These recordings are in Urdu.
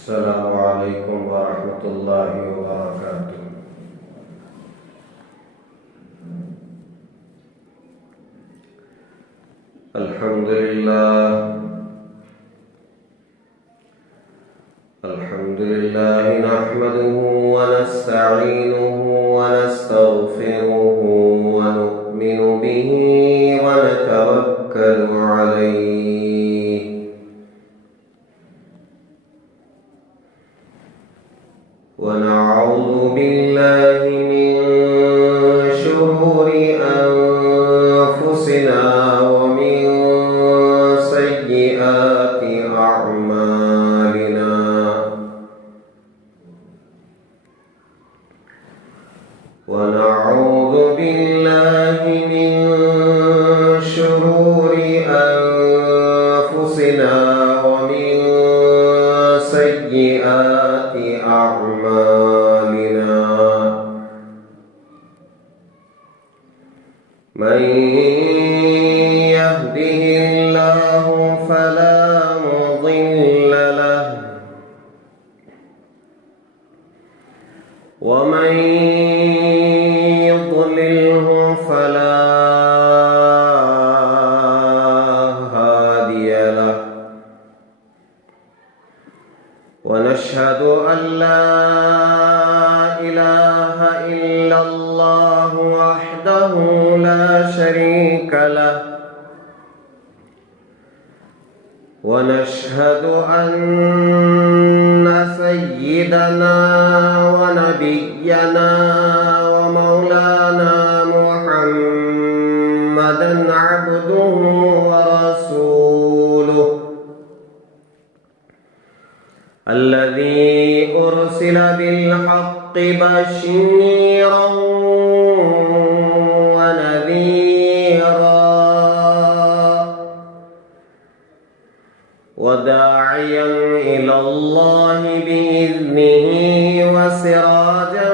السلام علیکم ورحمۃ اللہ وبرکاتہ۔ الحمد للہ نحمده ونستعینه ونستغفره ونؤمن به ونتوکل علیہ ونعوذ باللہ من شرور انفسنا ومن سیئات اعمالنا ونعوذ باللہ من شرور انفسنا ومن سیئات اعمالنا من يهده الله فلا مضل له ومن يضلله فلا هادي له ونشهد أن لا إله إلا الله وحده لا شريك له ونشهد أن سيدنا ونبينا ومولانا محمدا عبده ورسوله الذي أرسل بالحق بشيرا ونذيرا وداعيا إلى الله بإذنه وسراجا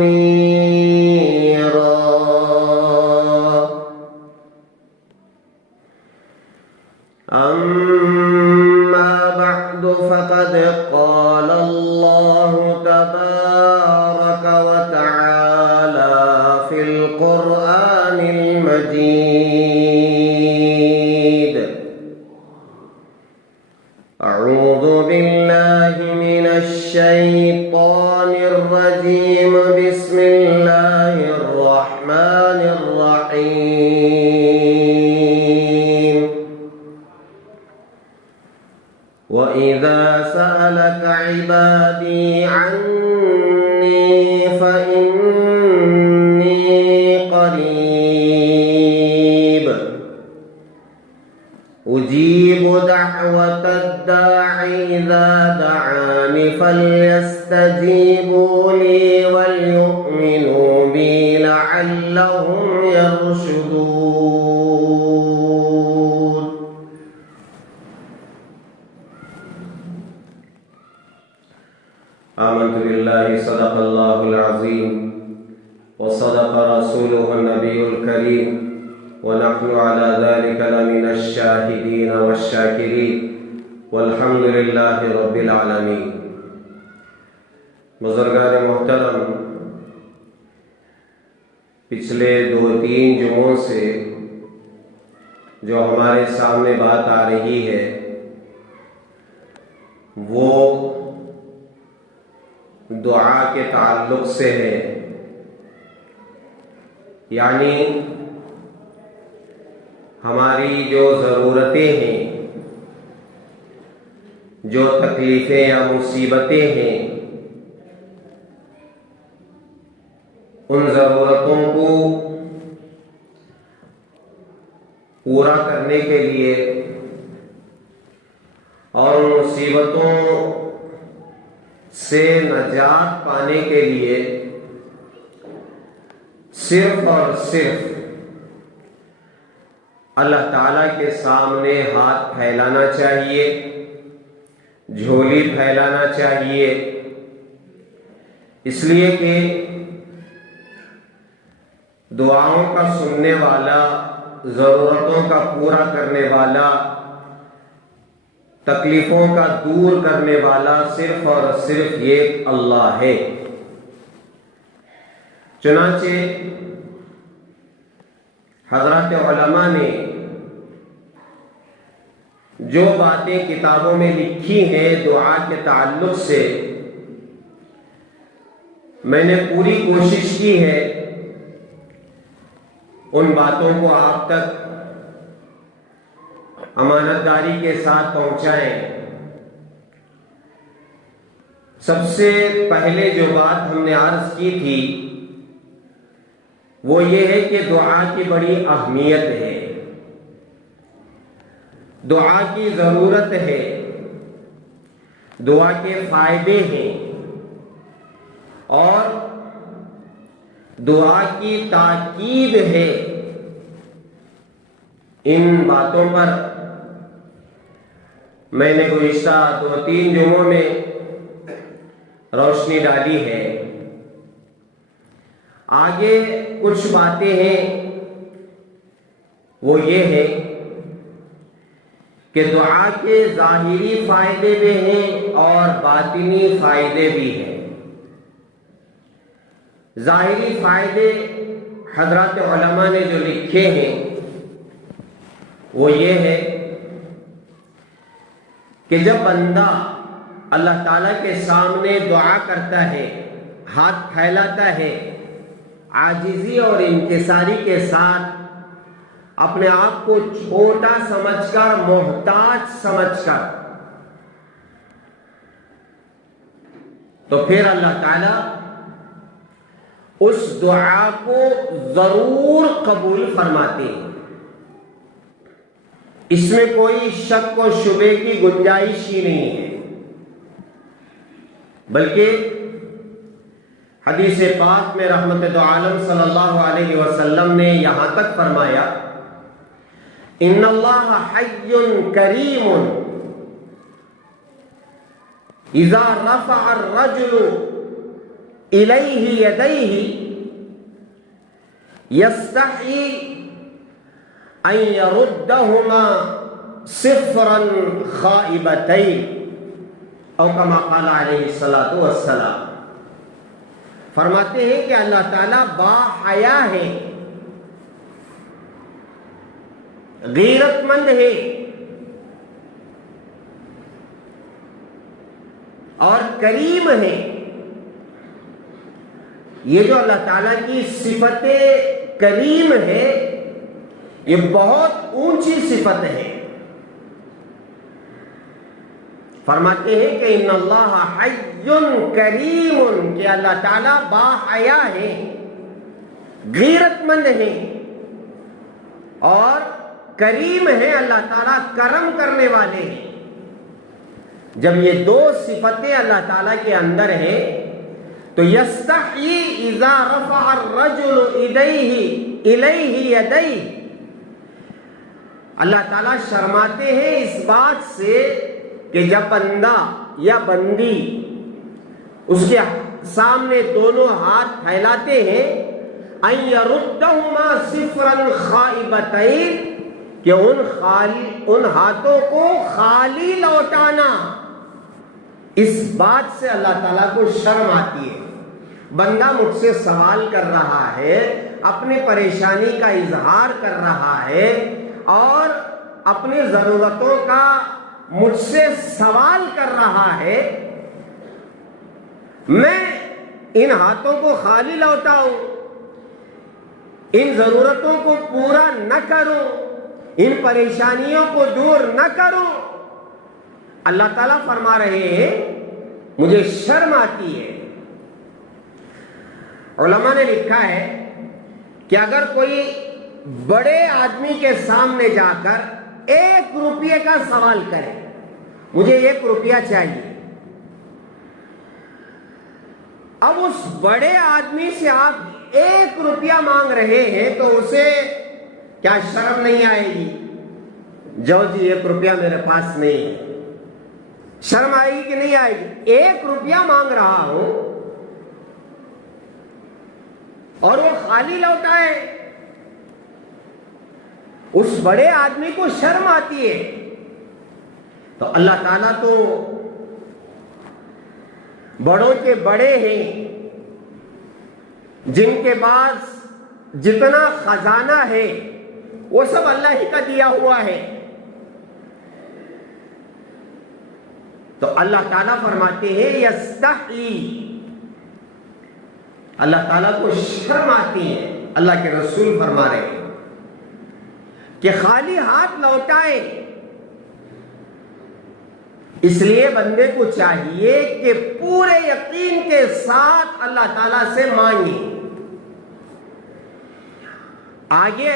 منيرا أما بعد فقد قال الله تبارك وتعالى في القرآن المجيد أعوذ بالله من الشيطان الرجيم بسم الله الرحمن الرحيم وإذا سألك عبادي عني فإني قريب أجيب دعوة الداع إذا دعان فليستجيبوا لي وليؤمنوا بي لعلهم يرشدون۔ آمنت بالله صدق الله العظيم وصدق رسوله النبي الكريم ونحن على ذلك لمن الشاهدين والشاكرين والحمد لله رب العالمين۔ بزرگان محترم، پچھلے 2-3 جمعوں سے جو ہمارے سامنے بات آ رہی ہے وہ دعا کے تعلق سے ہے، یعنی ہماری جو ضرورتیں ہیں، جو تکلیفیں یا مصیبتیں ہیں، ان ضرورتوں کو پورا کرنے کے لیے اور ان مصیبتوں سے نجات پانے کے لیے صرف اور صرف اللہ تعالیٰ کے سامنے ہاتھ پھیلانا چاہیے، جھولی پھیلانا چاہیے، اس لیے کہ دعاؤں کا سننے والا، ضرورتوں کا پورا کرنے والا تکلیفوں کا دور کرنے والا صرف اور صرف یہ اللہ ہے۔ چنانچہ حضرات علماء نے جو باتیں کتابوں میں لکھی ہیں دعا کے تعلق سے، میں نے پوری کوشش کی ہے ان باتوں کو آپ تک امانت داری کے ساتھ پہنچائیں۔ سب سے پہلے جو بات ہم نے عرض کی تھی وہ یہ ہے کہ دعا کی بڑی اہمیت ہے، دعا کی ضرورت ہے، دعا کے فائدے ہیں اور دعا کی تاکید ہے۔ ان باتوں پر میں نے گزشتہ 2-3 جمعوں میں روشنی ڈالی ہے۔ آگے کچھ باتیں ہیں، وہ یہ ہے کہ دعا کے ظاہری فائدے بھی ہیں اور باطنی فائدے بھی ہیں۔ ظاہری فائدے حضرات علماء نے جو لکھے ہیں وہ یہ ہے کہ جب بندہ اللہ تعالیٰ کے سامنے دعا کرتا ہے، ہاتھ پھیلاتا ہے، عاجزی اور انکساری کے ساتھ اپنے آپ کو چھوٹا سمجھ کر، محتاج سمجھ کر، تو پھر اللہ تعالیٰ اس دعا کو ضرور قبول فرماتے ہیں۔ اس میں کوئی شک و شبے کی گنجائش ہی نہیں ہے، بلکہ حدیث پاک میں رحمت دو عالم صلی اللہ علیہ وسلم نے یہاں تک فرمایا، ان اللہ حی کریم اذا رفع الرجل الیہ یدیہ یستحی ان یردہما صفرا خائبتین، او کما قال علیہ الصلوۃ والسلام۔ فرماتے ہیں کہ اللہ تعالیٰ با حیا ہے، غیرت مند ہے اور کریم ہے۔ یہ جو اللہ تعالیٰ کی صفت کریم ہے یہ بہت اونچی صفت ہے۔ فرماتے ہیں کہ ان اللہ حی کریم، کہ اللہ تعالیٰ با حیا ہے، غیرت مند ہے اور کریم ہے، اللہ تعالیٰ کرم کرنے والے ہیں۔ جب یہ دو صفتیں اللہ تعالیٰ کے اندر ہیں تو یستحیی اذا رفع الرجل الیہ یدیہ، اللہ تعالیٰ شرماتے ہیں اس بات سے کہ جب بندہ یا بندی اس کے سامنے دونوں ہاتھ پھیلاتے ہیں، ان یردہما صفرا خائبتین، کہ ان ہاتھوں کو خالی لوٹانا، اس بات سے اللہ تعالیٰ کو شرم آتی ہے۔ بندہ مجھ سے سوال کر رہا ہے، اپنی پریشانی کا اظہار کر رہا ہے اور اپنی ضرورتوں کا مجھ سے سوال کر رہا ہے، میں ان ہاتھوں کو خالی لوٹاؤں، ان ضرورتوں کو پورا نہ کروں، ان پریشانیوں کو دور نہ کروں، اللہ تعالیٰ فرما رہے ہیں مجھے شرم آتی ہے۔ علماء نے لکھا ہے کہ اگر کوئی بڑے آدمی کے سامنے جا کر 1 روپیے کا سوال کرے، مجھے 1 روپیہ چاہیے، اب اس بڑے آدمی سے آپ 1 روپیہ مانگ رہے ہیں تو اسے کیا شرم نہیں آئے گی؟ جو جی 1 روپیہ میرے پاس نہیں ہے، شرم آئے گی کہ نہیں آئے گی؟ 1 روپیہ مانگ رہا ہوں اور وہ خالی لوٹائے، اس بڑے آدمی کو شرم آتی ہے۔ تو اللہ تعالیٰ تو بڑوں کے بڑے ہیں، جن کے پاس جتنا خزانہ ہے وہ سب اللہ ہی کا دیا ہوا ہے۔ تو اللہ تعالیٰ فرماتے ہیں یستحی، اللہ تعالیٰ کو شرم آتی ہے، اللہ کے رسول فرما رہے ہیں کہ خالی ہاتھ لوٹائے۔ اس لیے بندے کو چاہیے کہ پورے یقین کے ساتھ اللہ تعالیٰ سے مانگے۔ آگے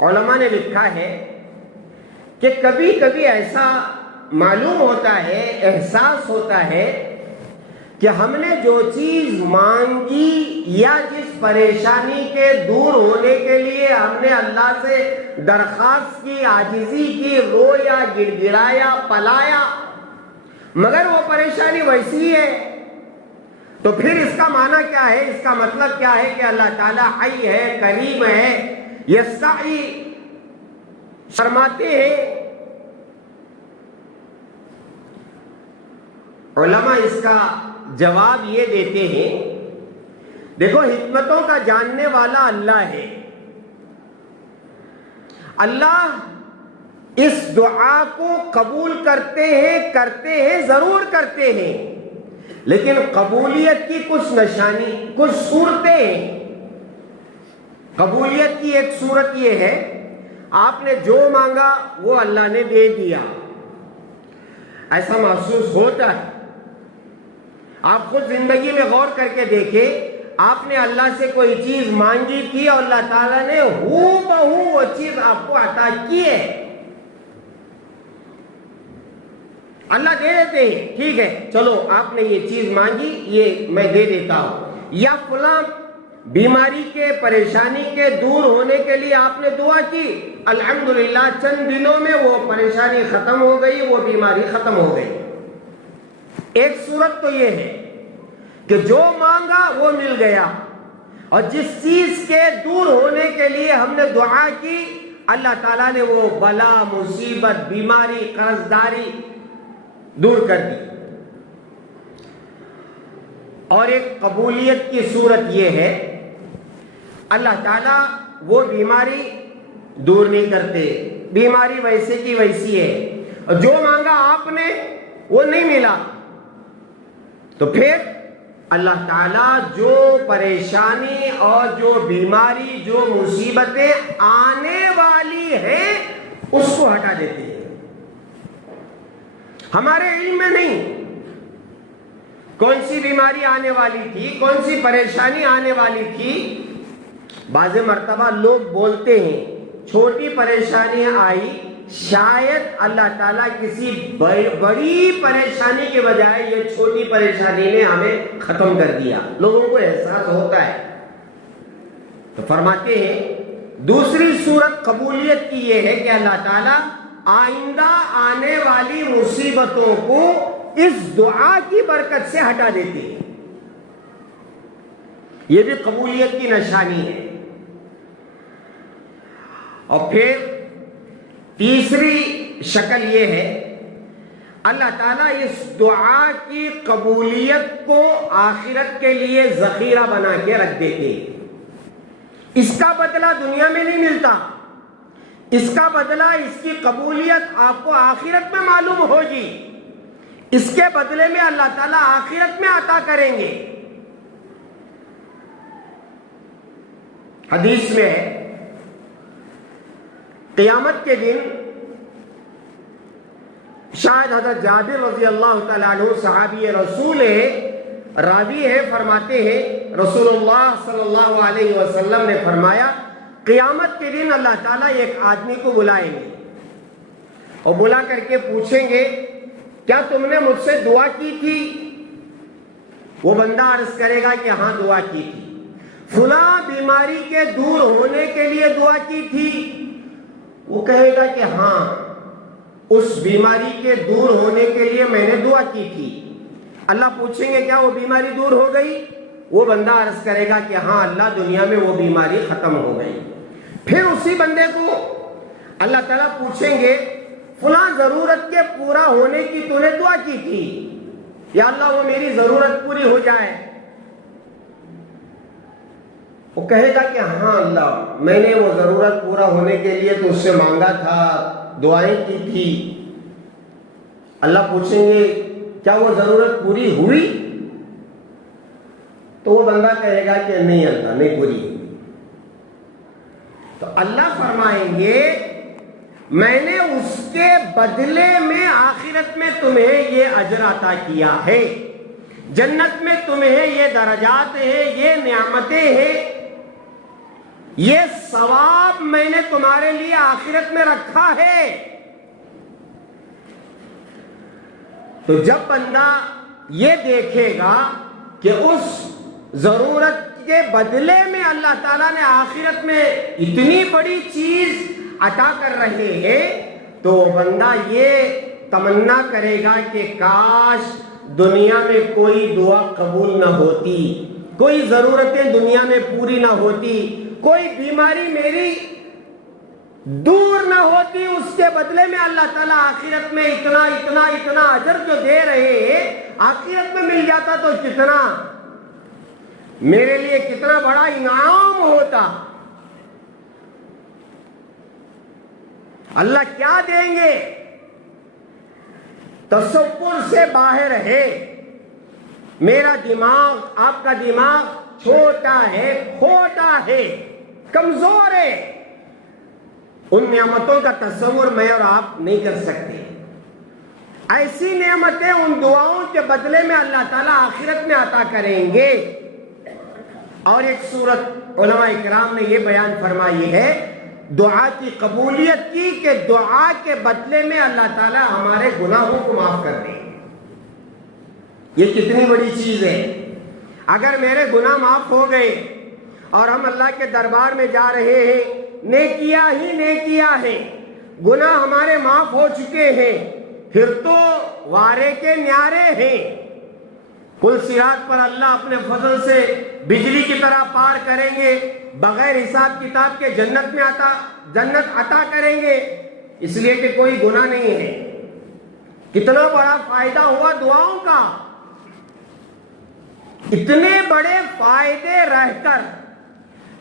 علماء نے لکھا ہے کہ کبھی کبھی ایسا معلوم ہوتا ہے، احساس ہوتا ہے کہ ہم نے جو چیز مانگی یا جس پریشانی کے دور ہونے کے لیے ہم نے اللہ سے درخواست کی، عاجزی کی، رویا، گڑ گڑایا، پلایا، مگر وہ پریشانی ویسی ہے، تو پھر اس کا معنی کیا ہے؟ اس کا مطلب کیا ہے کہ اللہ تعالیٰ حی ہے، کریم ہے، یستحی، شرماتے ہیں۔ علماء اس کا جواب یہ دیتے ہیں، دیکھو حکمتوں کا جاننے والا اللہ ہے۔ اللہ اس دعا کو قبول کرتے ہیں، ضرور کرتے ہیں، لیکن قبولیت کی کچھ نشانی، کچھ صورتیں ہیں۔ قبولیت کی ایک صورت یہ ہے، آپ نے جو مانگا وہ اللہ نے دے دیا، ایسا محسوس ہوتا ہے۔ آپ خود زندگی میں غور کر کے دیکھیں، آپ نے اللہ سے کوئی چیز مانگی تھی اور اللہ تعالیٰ نے ہو بہو وہ چیز آپ کو عطا کی ہے۔ اللہ دے دیتے ہیں، ٹھیک ہے چلو آپ نے یہ چیز مانگی، یہ میں دے دیتا ہوں، یا فلاں بیماری کے، پریشانی کے دور ہونے کے لیے آپ نے دعا کی، الحمدللہ چند دنوں میں وہ پریشانی ختم ہو گئی، وہ بیماری ختم ہو گئی۔ ایک صورت تو یہ ہے کہ جو مانگا وہ مل گیا، اور جس چیز کے دور ہونے کے لیے ہم نے دعا کی، اللہ تعالیٰ نے وہ بلا، مصیبت، بیماری، قرض داری دور کر دی۔ اور ایک قبولیت کی صورت یہ ہے، اللہ تعالیٰ وہ بیماری دور نہیں کرتے، بیماری ویسے کی ویسی ہے، اور جو مانگا آپ نے وہ نہیں ملا، تو پھر اللہ تعالیٰ جو پریشانی اور جو بیماری، جو مصیبتیں آنے والی ہیں اس کو ہٹا دیتے ہیں۔ ہمارے علم میں نہیں کون سی بیماری آنے والی تھی، کون سی پریشانی آنے والی تھی۔ بعض مرتبہ لوگ بولتے ہیں چھوٹی پریشانی آئی، شاید اللہ تعالیٰ کسی بڑی پریشانی کے بجائے یہ چھوٹی پریشانی نے ہمیں ختم کر دیا، لوگوں کو احساس ہوتا ہے۔ تو فرماتے ہیں دوسری صورت قبولیت کی یہ ہے کہ اللہ تعالیٰ آئندہ آنے والی مصیبتوں کو اس دعا کی برکت سے ہٹا دیتے ہیں، یہ بھی قبولیت کی نشانی ہے۔ اور پھر تیسری شکل یہ ہے، اللہ تعالیٰ اس دعا کی قبولیت کو آخرت کے لیے ذخیرہ بنا کے رکھ دیتے ہیں۔ اس کا بدلہ دنیا میں نہیں ملتا، اس کا بدلہ، اس کی قبولیت آپ کو آخرت میں معلوم ہوگی، اس کے بدلے میں اللہ تعالیٰ آخرت میں عطا کریں گے۔ حدیث میں ہے قیامت کے دن شاید حضرت جابر رضی اللہ تعالیٰ عنہ صحابی رسول ہے، راوی ہے، فرماتے ہیں رسول اللہ صلی اللہ علیہ وسلم نے فرمایا قیامت کے دن اللہ تعالیٰ ایک آدمی کو بلائیں گے اور بلا کر کے پوچھیں گے کیا تم نے مجھ سے دعا کی تھی؟ وہ بندہ عرض کرے گا کہ ہاں دعا کی تھی۔ فلاں بیماری کے دور ہونے کے لیے دعا کی تھی؟ وہ کہے گا کہ ہاں اس بیماری کے دور ہونے کے لیے میں نے دعا کی تھی۔ اللہ پوچھیں گے کیا وہ بیماری دور ہو گئی؟ وہ بندہ عرض کرے گا کہ ہاں اللہ دنیا میں وہ بیماری ختم ہو گئی۔ پھر اسی بندے کو اللہ تعالیٰ پوچھیں گے فلاں ضرورت کے پورا ہونے کی تو نے دعا کی تھی، یا اللہ وہ میری ضرورت پوری ہو جائے، وہ کہے گا کہ ہاں اللہ میں نے وہ ضرورت پورا ہونے کے لیے تو اس سے مانگا تھا، دعائیں کی تھی۔ اللہ پوچھیں گے کیا وہ ضرورت پوری ہوئی؟ تو وہ بندہ کہے گا کہ نہیں اللہ نہیں پوری ہوئی۔ تو اللہ فرمائیں گے میں نے اس کے بدلے میں آخرت میں تمہیں یہ اجر عطا کیا ہے، جنت میں تمہیں یہ درجات ہیں، یہ نعمتیں ہیں، یہ ثواب میں نے تمہارے لیے آخرت میں رکھا ہے۔ تو جب بندہ یہ دیکھے گا کہ اس ضرورت کے بدلے میں اللہ تعالیٰ نے آخرت میں اتنی بڑی چیز عطا کر رہے ہیں، تو بندہ یہ تمنا کرے گا کہ کاش دنیا میں کوئی دعا قبول نہ ہوتی، کوئی ضرورتیں دنیا میں پوری نہ ہوتی، کوئی بیماری میری دور نہ ہوتی، اس کے بدلے میں اللہ تعالیٰ آخرت میں اتنا اتنا اتنا اجر جو دے رہے ہیں آخرت میں مل جاتا تو کتنا میرے لیے کتنا بڑا انعام ہوتا۔ اللہ کیا دیں گے؟ تصور سے باہر ہے۔ میرا دماغ، آپ کا دماغ چھوٹا ہے، کھوٹا ہے، کمزور ہے، ان نعمتوں کا تصور میں اور آپ نہیں کر سکتے۔ ایسی نعمتیں ان دعاؤں کے بدلے میں اللہ تعالیٰ آخرت میں عطا کریں گے۔ اور ایک صورت علماء اکرام نے یہ بیان فرمائی ہے دعا کی قبولیت کی کہ دعا کے بدلے میں اللہ تعالیٰ ہمارے گناہوں کو معاف کر دیں۔ یہ کتنی بڑی چیز ہے۔ اگر میرے گناہ معاف ہو گئے اور ہم اللہ کے دربار میں جا رہے ہیں، نیکیاں ہی نیکیاں ہیں، گناہ ہمارے معاف ہو چکے ہیں، پھر تو وارے کے نیارے ہیں۔ کل صراط پر اللہ اپنے فضل سے بجلی کی طرح پار کریں گے، بغیر حساب کتاب کے جنت عطا کریں گے، اس لیے کہ کوئی گناہ نہیں ہے۔ کتنا بڑا فائدہ ہوا دعاؤں کا۔ اتنے بڑے فائدے رہ کر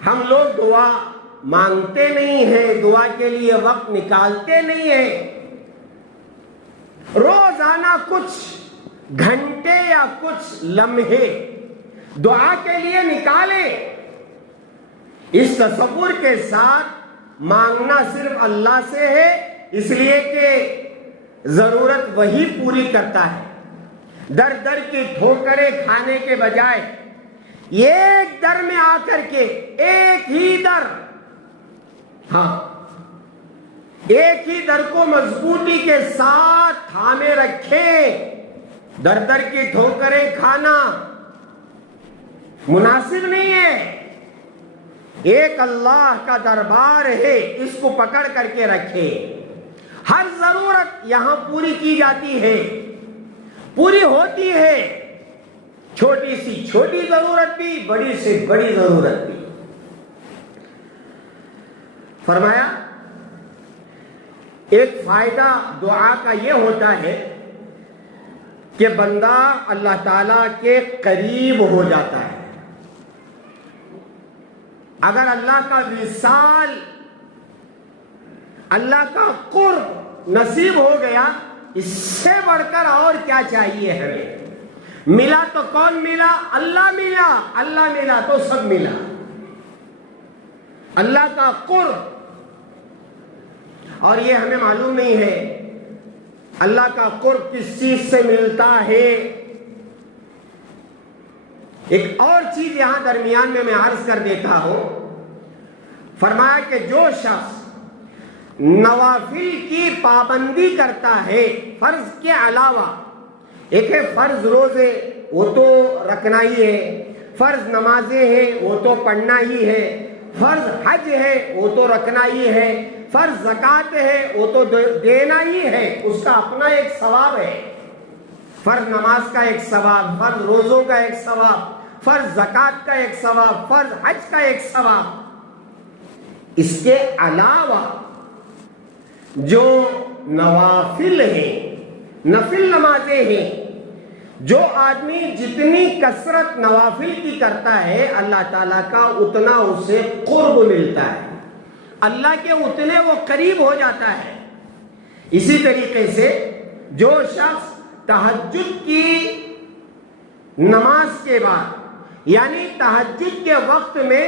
ہم لوگ دعا مانگتے نہیں ہیں، دعا کے لیے وقت نکالتے نہیں ہیں۔ روزانہ کچھ گھنٹے یا کچھ لمحے دعا کے لیے نکالیں، اس تصور کے ساتھ مانگنا صرف اللہ سے ہے، اس لیے کہ ضرورت وہی پوری کرتا ہے۔ در در کی ٹھوکریں کھانے کے بجائے ایک در میں آ کر کے ایک ہی در، ایک ہی در کو مضبوطی کے ساتھ تھامے رکھیں۔ در در کی ٹھوکریں کھانا مناسب نہیں ہے۔ ایک اللہ کا دربار ہے، اس کو پکڑ کر کے رکھے۔ ہر ضرورت یہاں پوری کی جاتی ہے، پوری ہوتی ہے، چھوٹی سی چھوٹی ضرورت بھی، بڑی سے بڑی ضرورت بھی۔ فرمایا ایک فائدہ دعا کا یہ ہوتا ہے کہ بندہ اللہ تعالیٰ کے قریب ہو جاتا ہے۔ اگر اللہ کا وصال، اللہ کا قرب نصیب ہو گیا، اس سے بڑھ کر اور کیا چاہیے ہمیں؟ ملا تو کون ملا؟ اللہ ملا، اللہ ملا تو سب ملا۔ اللہ کا قرب، اور یہ ہمیں معلوم نہیں ہے اللہ کا قرب کس چیز سے ملتا ہے۔ ایک اور چیز یہاں درمیان میں عرض کر دیتا ہوں۔ فرمایا کہ جو شخص نوافل کی پابندی کرتا ہے فرض کے علاوہ، ایک ہے فرض روزے، وہ تو رکھنا ہی ہے، فرض نمازیں ہیں وہ تو پڑھنا ہی ہے، فرض حج ہے وہ تو رکھنا ہی ہے، فرض زکوٰۃ ہے وہ تو دینا ہی ہے، اس کا اپنا ایک ثواب ہے۔ فرض نماز کا ایک ثواب، فرض روزوں کا ایک ثواب، فرض زکوٰۃ کا ایک ثواب، فرض حج کا ایک ثواب۔ اس کے علاوہ جو نوافل ہیں، نفل نمازیں ہیں. جو آدمی جتنی کثرت نوافل کی کرتا ہے اللہ تعالیٰ کا اتنا اسے قرب ملتا ہے، اللہ کے اتنے وہ قریب ہو جاتا ہے. اسی طریقے سے جو شخص تہجد کی نماز کے بعد یعنی تہجد کے وقت میں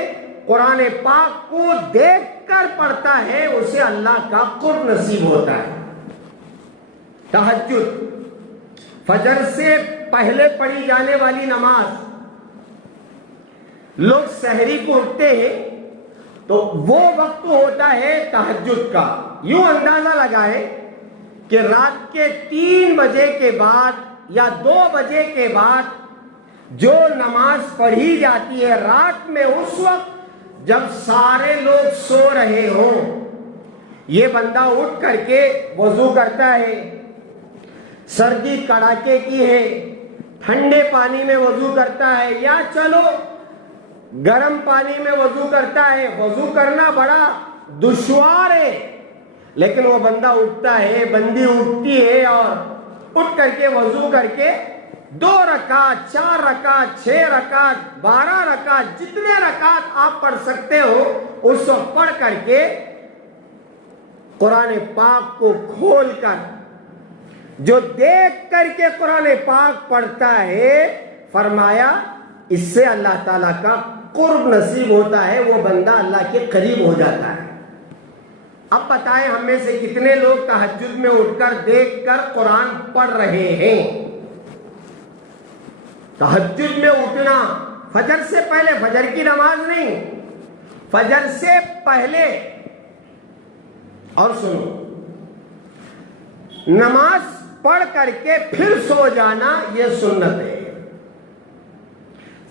قرآن پاک کو دیکھ کر پڑھتا ہے اسے اللہ کا قرب نصیب ہوتا ہے. تہجد فجر سے پہلے پڑھی جانے والی نماز، لوگ سحری کو اٹھتے ہیں تو وہ وقت ہوتا ہے تہجد کا. یوں اندازہ لگائیں کہ رات کے 3 بجے کے بعد یا 2 بجے کے بعد جو نماز پڑھی جاتی ہے رات میں، اس وقت جب سارے لوگ سو رہے ہوں، یہ بندہ اٹھ کر کے وضو کرتا ہے. سردی کڑاکے کی ہے، ٹھنڈے پانی میں وضو کرتا ہے یا چلو گرم پانی میں وضو کرتا ہے. وضو کرنا بڑا دشوار ہے، لیکن وہ بندہ اٹھتا ہے، بندی اٹھتی ہے اور اٹھ کر کے وضو کر کے 2 رکعت 4 رکعت 6 رکعت 12 رکعت جتنے رکعت آپ پڑھ سکتے ہو اس وقت پڑھ کر کے قرآن پاک کو کھول کر جو دیکھ کر کے قرآن پاک پڑھتا ہے، فرمایا اس سے اللہ تعالیٰ کا قرب نصیب ہوتا ہے، وہ بندہ اللہ کے قریب ہو جاتا ہے. اب بتائیں ہم میں سے کتنے لوگ تہجد میں اٹھ کر دیکھ کر قرآن پڑھ رہے ہیں؟ تہجد میں اٹھنا فجر سے پہلے، فجر کی نماز نہیں، فجر سے پہلے. اور سنو، نماز پڑھ کر کے پھر سو جانا یہ سنت ہے.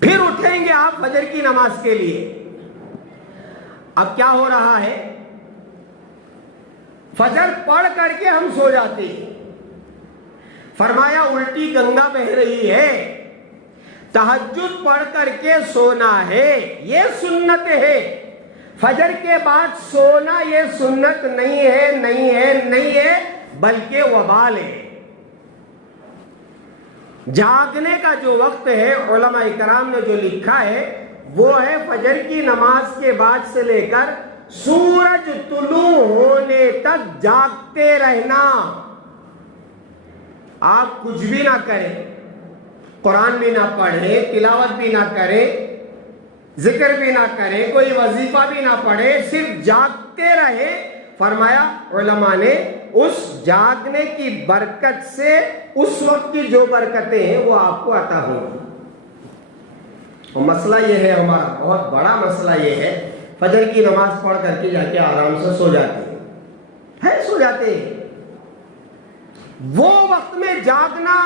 پھر اٹھیں گے آپ فجر کی نماز کے لیے. اب کیا ہو رہا ہے؟ فجر پڑھ کر کے ہم سو جاتے ہیں. فرمایا الٹی گنگا بہہ رہی ہے، تہجد پڑھ کر کے سونا ہے، یہ سنت ہے. فجر کے بعد سونا یہ سنت نہیں ہے، نہیں ہے، نہیں ہے، بلکہ وبال ہے. جاگنے کا جو وقت ہے علماء کرام نے جو لکھا ہے وہ ہے فجر کی نماز کے بعد سے لے کر سورج طلوع ہونے تک جاگتے رہنا. آپ کچھ بھی نہ کریں، قرآن بھی نہ پڑھیں، تلاوت بھی نہ کریں، ذکر بھی نہ کریں، کوئی وظیفہ بھی نہ پڑھیں، صرف جاگتے رہے. فرمایا علماء نے اس جاگنے کی برکت سے اس وقت کی جو برکتیں ہیں وہ آپ کو عطا ہوگی. اور مسئلہ یہ ہے، ہمارا بہت بڑا مسئلہ یہ ہے، فجر کی نماز پڑھ کر کے جا کے آرام سے سو جاتے ہیں، سو جاتے ہیں. وہ وقت میں جاگنا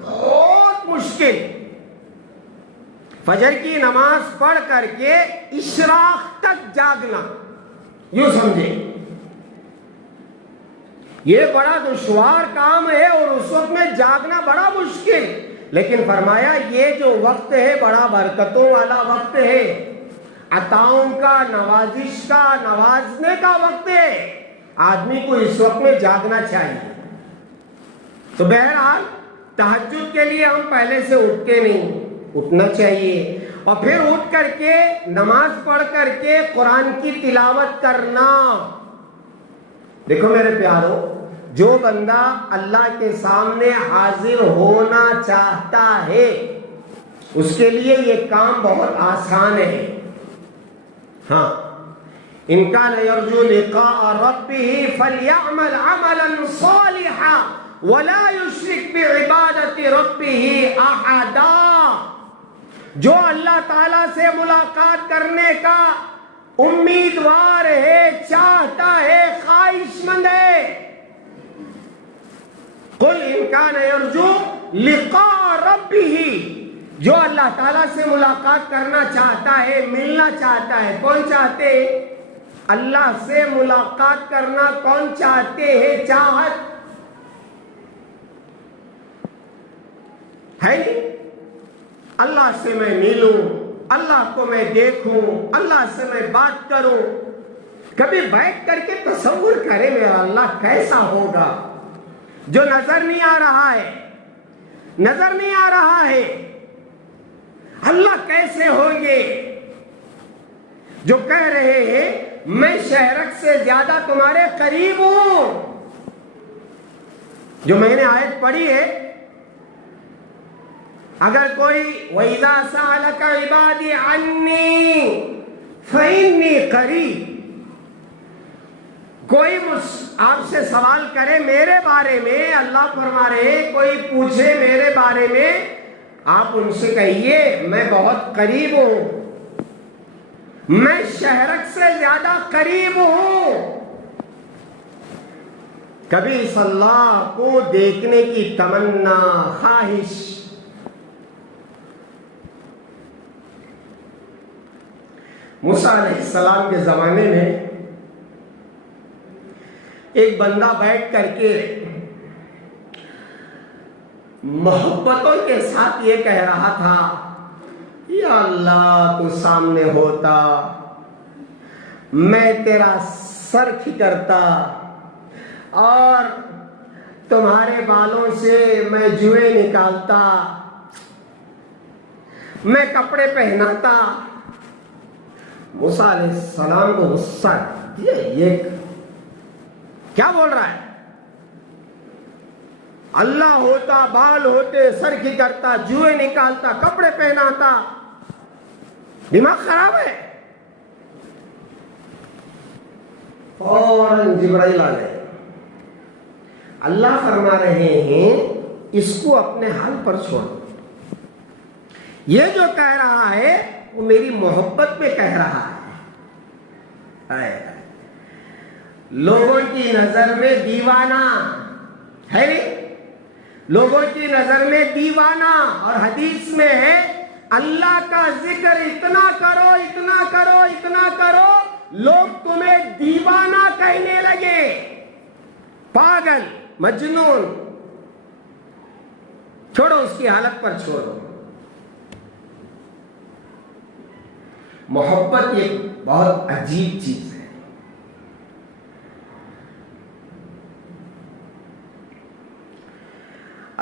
بہت مشکل. فجر کی نماز پڑھ کر کے اشراق تک جاگنا، یوں سمجھے یہ بڑا دشوار کام ہے اور اس وقت میں جاگنا بڑا مشکل. لیکن فرمایا یہ جو وقت ہے بڑا برکتوں والا وقت ہے، عطاؤں کا، نوازش کا، نوازنے کا وقت ہے. آدمی کو اس وقت میں جاگنا چاہیے. تو بہرحال تہجد کے لیے ہم پہلے سے اٹھتے نہیں، اٹھنا چاہیے اور پھر اٹھ کر کے نماز پڑھ کر کے قرآن کی تلاوت کرنا. دیکھو میرے پیارو، جو بندہ اللہ کے سامنے حاضر ہونا چاہتا ہے اس کے لیے یہ کام بہت آسان ہے. ہاں، ان کان یرجو لقاء ربہ فلیعمل عملا صالحا ولا یشرک بعبادت ربہ احدا. جو اللہ تعالیٰ سے ملاقات کرنے کا امیدوار ہے، چاہتا ہے، خواہش مند ہے، قل ان کان یرجو لقاء ربہ، جو اللہ تعالیٰ سے ملاقات کرنا چاہتا ہے، ملنا چاہتا ہے. کون چاہتے ہیں؟ اللہ سے ملاقات کرنا کون چاہتے ہیں؟ چاہت ہے اللہ سے میں ملوں، اللہ کو میں دیکھوں، اللہ سے میں بات کروں. کبھی بیٹھ کر کے تصور کرے میرا اللہ کیسا ہوگا جو نظر نہیں آ رہا ہے، نظر نہیں آ رہا ہے۔ اللہ کیسے ہوں گے جو کہہ رہے ہیں میں شہرک سے زیادہ تمہارے قریب ہوں؟ جو میں نے آیت پڑھی ہے، اگر کوئی وَإِذَا سَأَلَكَ عِبَادِي عَنِّي فَإِنِّي قَرِيبٌ، کوئی آپ سے سوال کرے میرے بارے میں، اللہ فرما رہے ہیں کوئی پوچھے میرے بارے میں، آپ ان سے کہیے میں بہت قریب ہوں، میں شہرک سے زیادہ قریب ہوں۔ کبھی اس اللہ کو دیکھنے کی تمنا، خواہش۔ موسیٰ علیہ السلام کے زمانے میں ایک بندہ بیٹھ کر کے محبتوں کے ساتھ یہ کہہ رہا تھا، یا اللہ تو سامنے ہوتا، میں تیرا سر کھکرتا اور تمہارے بالوں سے میں جوئیں نکالتا، میں کپڑے پہناتا۔ موسیٰ علیہ السلام کو غصہ یہ کیا بول رہا ہے؟ اللہ ہوتا، بال ہوتے، سر کھکرتا، جوئیں نکالتا، کپڑے پہناتا، دماغ خراب ہے؟ فوراً جبرائیل آ گئے۔ اللہ فرما رہے ہیں اس کو اپنے حال پر چھوڑ، یہ جو کہہ رہا ہے وہ میری محبت میں کہہ رہا ہے۔ لوگوں کی نظر میں دیوانہ ہے، لوگوں کی نظر میں دیوانہ، اور حدیث میں ہے اللہ کا ذکر اتنا کرو، اتنا کرو، اتنا کرو، لوگ تمہیں دیوانہ کہنے لگے، پاگل، مجنون۔ چھوڑو اس کی حالت پر، چھوڑو۔ محبت ایک بہت عجیب چیز ہے۔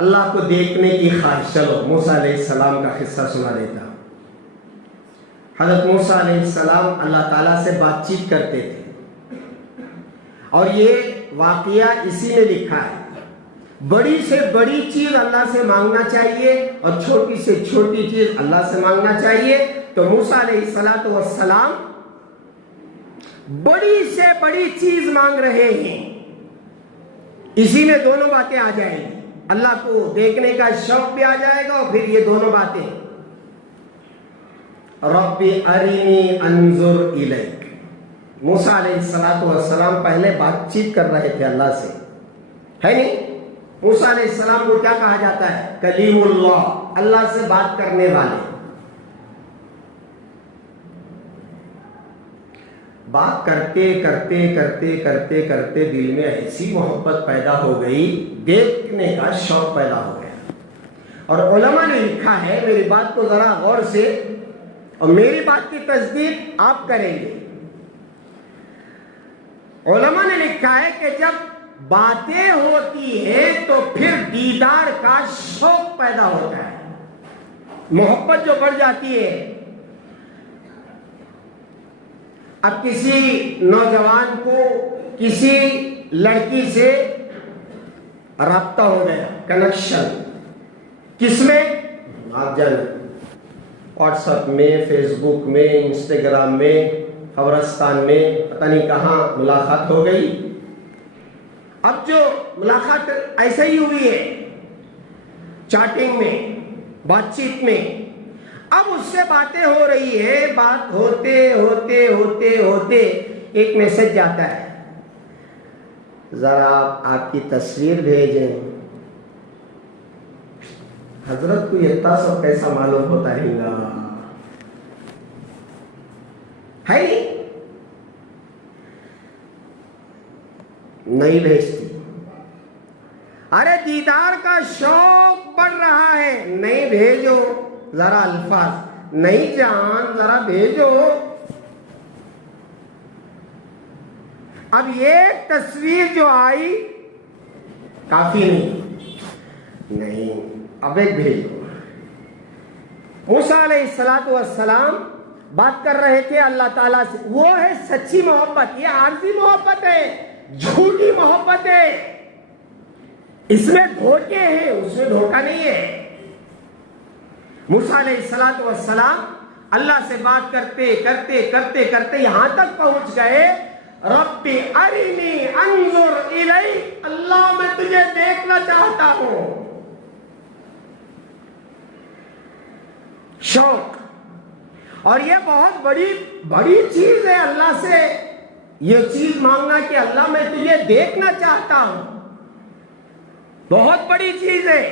اللہ کو دیکھنے کی خواہش۔ چلو موسیٰ علیہ السلام کا قصہ سنا دیتا۔ حضرت موسیٰ علیہ السلام اللہ تعالیٰ سے بات چیت کرتے تھے، اور یہ واقعہ اسی نے لکھا ہے، بڑی سے بڑی چیز اللہ سے مانگنا چاہیے اور چھوٹی سے چھوٹی چیز اللہ سے مانگنا چاہیے۔ تو موسیٰ علیہ السلام بڑی سے بڑی چیز مانگ رہے ہیں، اسی میں دونوں باتیں آ جائیں گی، اللہ کو دیکھنے کا شوق بھی آ جائے گا، اور پھر یہ دونوں باتیں، رب ارنی انظر الیک۔ موسیٰ علیہ السلام پہلے بات چیت کر رہے تھے اللہ سے، ہے نہیں؟ موسیٰ علیہ السلام کو کیا کہا جاتا ہے؟ کلیم اللہ، اللہ سے بات کرنے والے۔ بات کرتے کرتے کرتے کرتے کرتے دل میں ایسی محبت پیدا ہو گئی، دیکھنے کا شوق پیدا ہو گیا۔ اور علماء نے لکھا ہے، میری بات کو ذرا غور سے، اور میری بات کی تصدیق آپ کریں گے۔ علماء نے لکھا ہے کہ جب باتیں ہوتی ہیں تو پھر دیدار کا شوق پیدا ہوتا ہے، محبت جو بڑھ جاتی ہے۔ اب کسی نوجوان کو کسی لڑکی سے رابطہ ہو گیا، کنیکشن، کس میں؟ آپ جانیں، واٹس ایپ میں، فیس بک میں، انسٹاگرام میں، قبرستان میں، پتہ نہیں کہاں ملاقات ہو گئی۔ اب جو ملاقات ایسے ہی ہوئی ہے، چیٹنگ میں، بات چیت میں، اب اس سے باتیں ہو رہی ہے، بات ہوتے ہوتے ہوتے ہوتے ایک میسج جاتا ہے، ذرا آپ کی تصویر بھیجیں۔ حضرت کو اتنا سب کیسا معلوم ہوتا ہے گا؟ ہے نہیں بھیجتی۔ ارے دیدار کا شوق بڑھ رہا ہے، نہیں بھیجو ذرا الفاظ، نہیں جان ذرا بھیجو۔ اب یہ تصویر جو آئی کافی نہیں، اب ایک بھیجو۔ موسیٰ علیہ السلام بات کر رہے تھے اللہ تعالیٰ سے، وہ ہے سچی محبت، یہ عارضی محبت ہے، جھوٹی محبت ہے، اس میں دھوکے ہیں، اس میں دھوکہ نہیں ہے۔ موسیٰ علیہ السلام اللہ سے بات کرتے کرتے کرتے کرتے یہاں تک پہنچ گئے، رب ارنی انظر الیک، اللہ میں تجھے دیکھنا چاہتا ہوں۔ شوق، اور یہ بہت بڑی چیز ہے اللہ سے یہ چیز مانگنا کہ اللہ میں تجھے دیکھنا چاہتا ہوں، بہت بڑی چیز ہے۔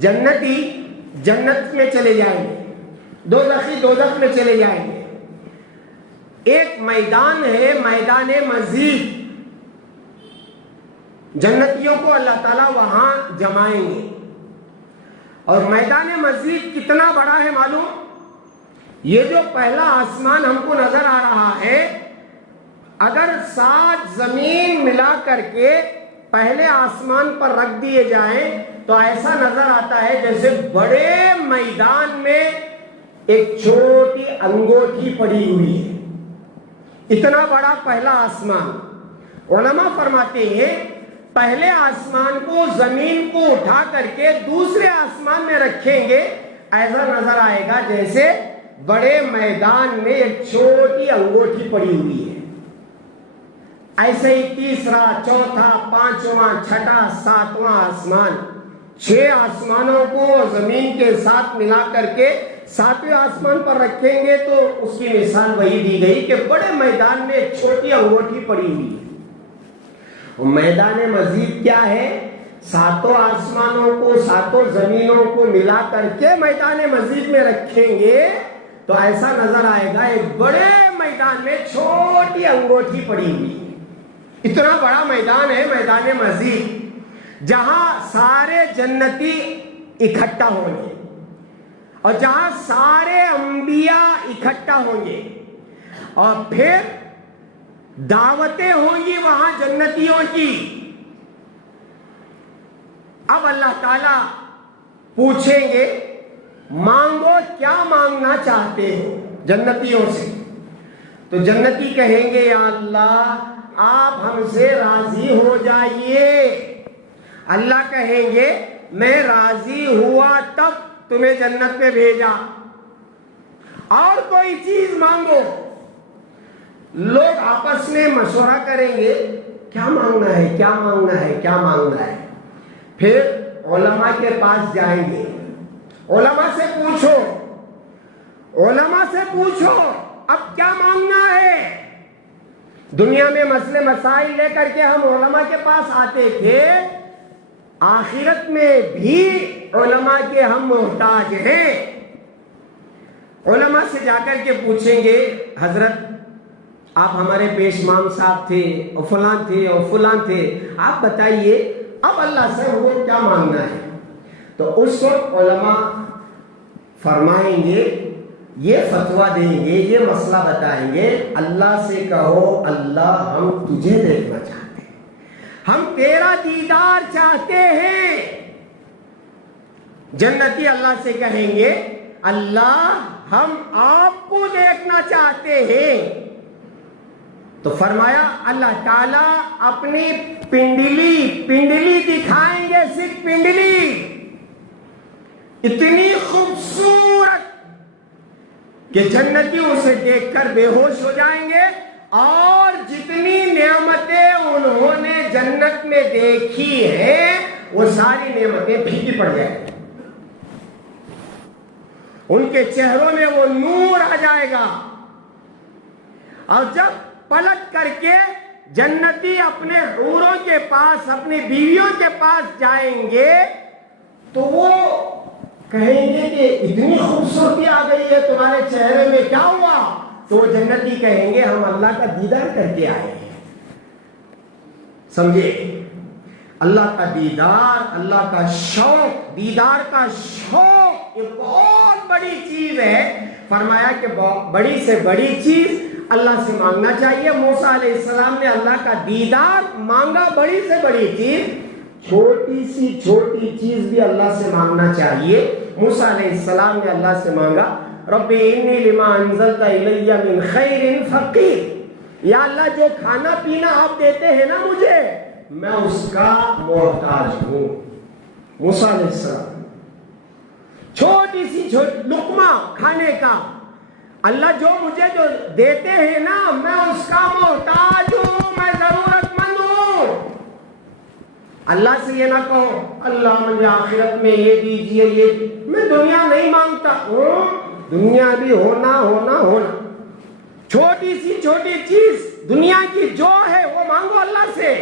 جنتی جنت میں چلے جائیں گے، دوزخی دوزخ میں چلے جائیں گے۔ ایک میدان ہے، میدان مزید، جنتیوں کو اللہ تعالیٰ وہاں جمائیں گے، اور میدان مزید کتنا بڑا ہے معلوم؟ یہ جو پہلا آسمان ہم کو نظر آ رہا ہے، اگر 7 زمین ملا کر کے پہلے آسمان پر رکھ دیے جائیں تو ایسا نظر آتا ہے جیسے بڑے میدان میں ایک چھوٹی انگوٹھی پڑی ہوئی ہے، اتنا بڑا پہلا آسمان۔ علماء فرماتے ہیں پہلے آسمان کو، زمین کو اٹھا کر کے دوسرے آسمان میں رکھیں گے، ایسا نظر آئے گا جیسے بڑے میدان میں ایک چھوٹی انگوٹھی پڑی ہوئی ہے۔ ایسے ہی تیسرا، چوتھا، پانچواں، چھٹا، 7واں آسمان، 6 آسمانوں کو زمین کے ساتھ ملا کر کے 7ویں آسمان پر رکھیں گے تو اس کی مثال وہی دی گئی کہ بڑے میدان میں ایک چھوٹی انگوٹھی پڑی ہوئی ہے۔ میدان مزید کیا ہے؟ 7 آسمانوں کو، 7 زمینوں کو ملا کر کے میدان مزید میں رکھیں گے تو ایسا نظر آئے گا ایک بڑے میدان میں چھوٹی انگوٹھی پڑی ہوئی ہے۔ اتنا بڑا میدان ہے میدان مزید، جہاں سارے جنتی اکٹھا ہوں گے اور جہاں سارے انبیاء اکٹھا ہوں گے، اور پھر دعوتیں ہوں گی وہاں جنتیوں کی۔ اب اللہ تعالیٰ پوچھیں گے مانگو، کیا مانگنا چاہتے ہو جنتیوں سے؟ تو جنتی کہیں گے یا اللہ آپ ہم سے راضی ہو جائیے۔ اللہ کہیں گے میں راضی ہوا تب تمہیں جنت میں بھیجا، اور کوئی چیز مانگو۔ لوگ آپس میں مشورہ کریں گے کیا مانگنا ہے، کیا مانگنا ہے، کیا مانگنا ہے۔ پھر علماء کے پاس جائیں گے، علماء سے پوچھو، علماء سے پوچھو اب کیا مانگنا ہے۔ دنیا میں مسئلے مسائل لے کر کے ہم علماء کے پاس آتے تھے، آخرت میں بھی علماء کے ہم محتاج ہیں۔ علماء سے جا کر کے پوچھیں گے حضرت آپ ہمارے پیش امام صاحب تھے اور فلان تھے اور فلان تھے، آپ بتائیے اب اللہ سے وہ کیا مانگنا ہے۔ تو اس وقت علماء فرمائیں گے، یہ فتویٰ دیں گے، یہ مسئلہ بتائیں گے، اللہ سے کہو اللہ ہم تجھے دیکھنا چاہتے ہیں، ہم تیرا دیدار چاہتے ہیں۔ جنتی اللہ سے کہیں گے اللہ ہم آپ کو دیکھنا چاہتے ہیں۔ تو فرمایا اللہ تعالیٰ اپنی پنڈلی دکھائیں گے، صرف پنڈلی اتنی خوبصورت کہ جنتی اسے دیکھ کر بے ہوش ہو جائیں گے، اور جتنی نعمتیں انہوں نے جنت میں دیکھی ہیں وہ ساری نعمتیں پھیکی پڑ جائیں گی، ان کے چہروں میں وہ نور آ جائے گا۔ اور جب پلٹ کر کے جنتی اپنے حوروں کے پاس، اپنی بیویوں کے پاس جائیں گے تو وہ کہیں گے کہ اتنی خوبصورتی آ گئی ہے تمہارے چہرے میں، کیا ہوا؟ تو جنتی کہیں گے ہم اللہ کا دیدار کر کے آئے ہیں۔ سمجھے؟ اللہ کا دیدار، اللہ کا شوق، دیدار کا شوق یہ بہت بڑی چیز ہے۔ فرمایا کہ بڑی سے بڑی چیز اللہ سے مانگنا چاہیے. موسیٰ علیہ السلام نے اللہ کا دیدار مانگا, بڑی سے بڑی چیز, چھوٹی سی چھوٹی چیز بھی اللہ سے مانگنا چاہیے. موسیٰ علیہ السلام نے اللہ سے مانگا رب انی لما انزلت الی من خیر فقیر, یا اللہ جو کھانا پینا آپ دیتے ہیں نا مجھے, میں اس کا محتاج ہوں. موسیٰ علیہ السلام چھوٹی سی چھوٹی لقمہ کھانے کا, اللہ جو مجھے جو دیتے ہیں نا میں اس کا محتاج ہوں, میں ضرورت مند ہوں. اللہ سے یہ نہ کہو اللہ مجھے آخرت میں یہ دیجئے, یہ میں دنیا نہیں مانگتا ہوں, دنیا بھی ہونا ہونا ہونا. چھوٹی سی چھوٹی چیز دنیا کی جو ہے وہ مانگو اللہ سے,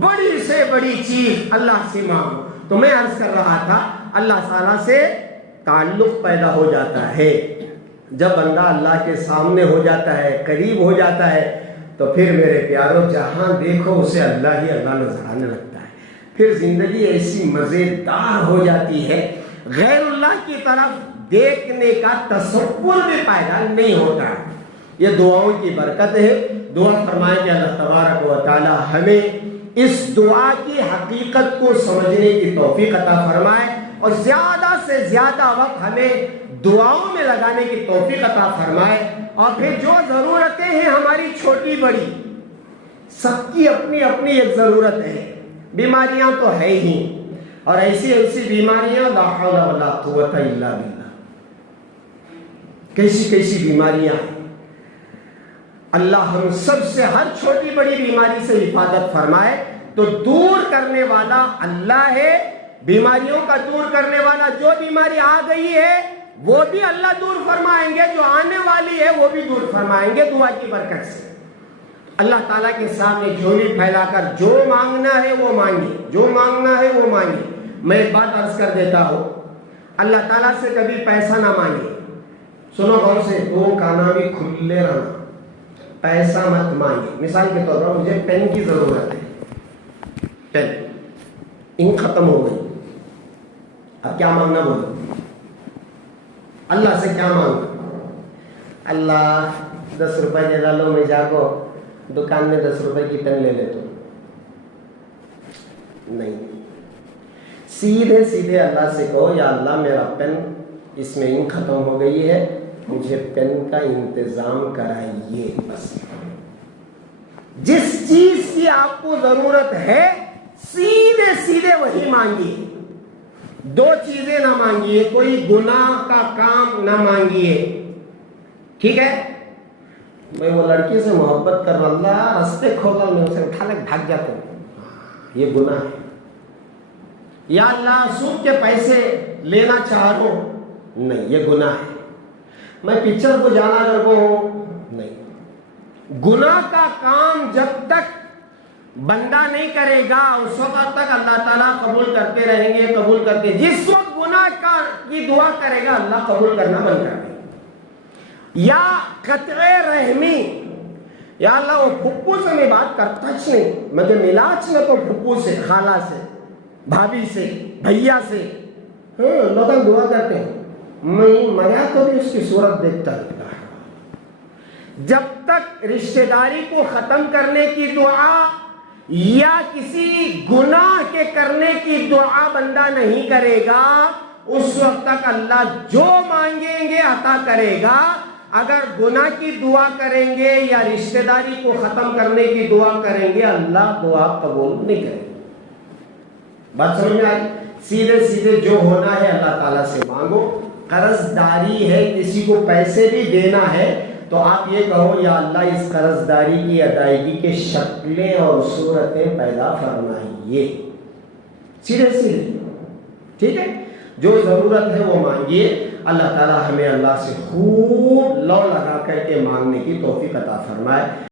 بڑی سے بڑی چیز اللہ سے مانگو. تو میں عرض کر رہا تھا اللہ تعالیٰ سے تعلق پیدا ہو جاتا ہے جب بندہ اللہ کے سامنے ہو جاتا ہے, قریب ہو جاتا ہے, تو پھر میرے پیارو جہاں دیکھو اسے اللہ ہی اللہ نظر آنے لگتا ہے. پھر زندگی ایسی مزیدار ہو جاتی ہے, غیر اللہ کی طرف دیکھنے کا تصور بھی پیدا نہیں ہوتا. یہ دعاؤں کی برکت ہے. دعا فرمائیں کہ اللہ تبارک و تعالی ہمیں اس دعا کی حقیقت کو سمجھنے کی توفیق عطا فرمائے, اور زیادہ سے زیادہ وقت ہمیں دعاؤں میں لگانے کی توفیق عطا فرمائے. اور پھر جو ضرورتیں ہیں ہماری چھوٹی بڑی, سب کی اپنی اپنی ایک ضرورت ہے. بیماریاں تو ہے ہی, اور ایسی ایسی بیماریاں لا حول ولا قوت الا باللہ, کیسی کیسی بیماریاں ہیں. اللہ ہم سب سے ہر چھوٹی بڑی بیماری سے حفاظت فرمائے. تو دور کرنے والا اللہ ہے, بیماریوں کا دور کرنے والا. جو بیماری آ گئی ہے وہ بھی اللہ دور فرمائیں گے, جو آنے والی ہے وہ بھی دور فرمائیں گے دعا کی برکت سے. اللہ تعالیٰ کے سامنے جھولی پھیلا کر جو مانگنا ہے وہ مانگی, جو مانگنا ہے وہ مانگی. میں ایک بات عرض کر دیتا ہوں, اللہ تعالیٰ سے کبھی پیسہ نہ مانگے. سنو غور سے, دو کانا بھی کھلے رہنا, پیسہ مت مانگے. مثال کے طور پر مجھے پین کی ضرورت ہے, پین انک ختم ہو گئی, اب کیا مانگنا بولو, اللہ سے کیا مانگنا؟ اللہ 10 روپے دے ڈالو, میں جا کو دکان میں 10 روپے کی پین لے لیتا ہوں. نہیں, سیدھے سیدھے اللہ سے کہو یا اللہ میرا پین اس میں انک ختم ہو گئی ہے, مجھے پین کا انتظام کرائیے. بس جس چیز کی آپ کو ضرورت ہے سیدھے سیدھے وہی مانگیے. دو چیزیں نہ مانگیے, کوئی گناہ کا کام نہ مانگیے. ٹھیک ہے, میں وہ لڑکی سے محبت کر رہا, اللہ رستے کھولا, میں اسے اٹھا لے بھاگ جاتا ہوں, یہ گناہ ہے. یا اللہ سود کے پیسے لینا چاہ رہا ہوں, نہیں یہ گناہ ہے. میں پکچر کو جانا کر کو ہوں, نہیں. گناہ کا کام جب تک بندہ نہیں کرے گا اس وقت تک اللہ تعالیٰ قبول کرتے رہیں گے, قبول کرتے. جس وقت گناہ کی دعا کرے گا اللہ قبول کرنا بند کر دے. یا قطع رحمی, یا اللہ وہ پھپھو سے میں بات کرتا نہیں, مجھے ملاچ نہ تو پھپھو سے, خالہ سے, بھابھی سے, بھیا سے. لوگ دعا کرتے ہیں, میں مریا تو بھی اس کی صورت دیکھتا رہتا ہے. جب تک رشتہ داری کو ختم کرنے کی دعا یا کسی گناہ کے کرنے کی دعا بندہ نہیں کرے گا اس وقت تک اللہ جو مانگیں گے عطا کرے گا. اگر گناہ کی دعا کریں گے یا رشتہ داری کو ختم کرنے کی دعا کریں گے اللہ دعا قبول نہیں کرے گا. بات سمجھ میں آئی؟ سیدھے سیدھے جو ہونا ہے اللہ تعالیٰ سے مانگو. قرض داری ہے, کسی کو پیسے بھی دینا ہے, تو آپ یہ کہو یا اللہ اس قرض داری کی ادائیگی کے شکلیں اور صورتیں پیدا فرمائیے. سیدھے سیدھے, ٹھیک ہے. جو ضرورت ہے وہ مانگیے. اللہ تعالیٰ ہمیں اللہ سے خوب لو لگا کر کے مانگنے کی توفیق عطا فرمائے.